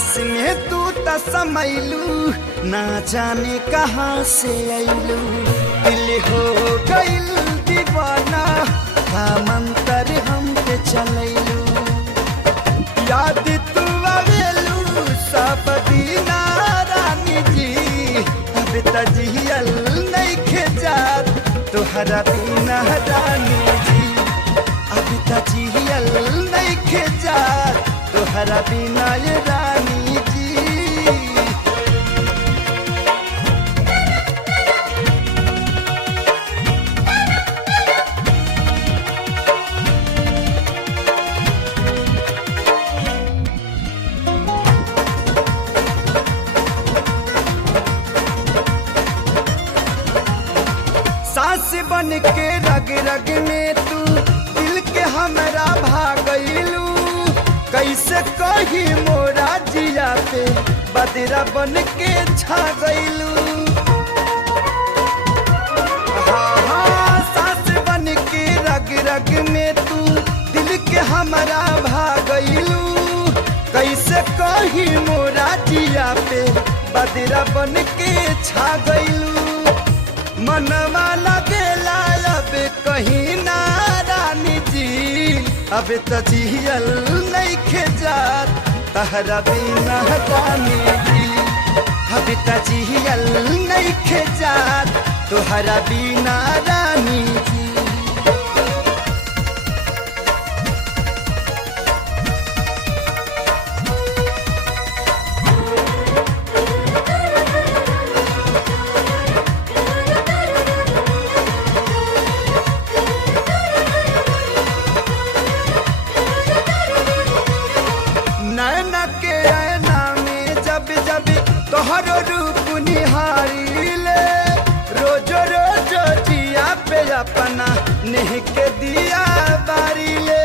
सांस में तू त समैलू ना जाने कहाँ से अइलू दिल हो गइल दीवाना का मंतर हम पे चलैलू याद तू आवेलू सब दीना रानी जी अब त जियल नइखे जात तोहरा बिना रानी जी अब त जियल नइखे जात तोहरा बिना ये रानी जी। सांस बन के रग रग में तू दिल के हमरा भागलू कैसे कही मोरा जिया पे बदरा बन के छा गइलू हाँ सांस बन के रग रग में तू दिल के हमरा भागलू कैसे कही मोरा जिया पे बदरा बन के छा गइलू मनवा लगेला अब कहीं ना रानी जी अब त जियल नइखे जात तहरा बिना रानी जी अब त जियल नइखे जात तोहरा बिना रानी जी। नैना के ऐना में जब जब तोहरो रूप निहारीले रोजो रोजो जिया पे अपना नेह के दिया बारीले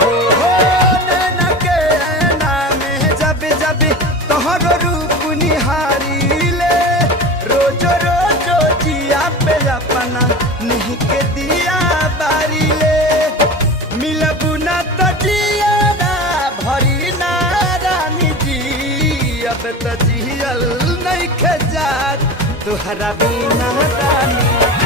हो नैना के ऐना में जब जब तोहरो रूप निहारीले रोजो रोजो जिया पे अपना नेह के दिया बारीले मिलबू ना त जियाना भरी ना रानी जी अब त जियल नइखे जात तोहरा बिना रानी।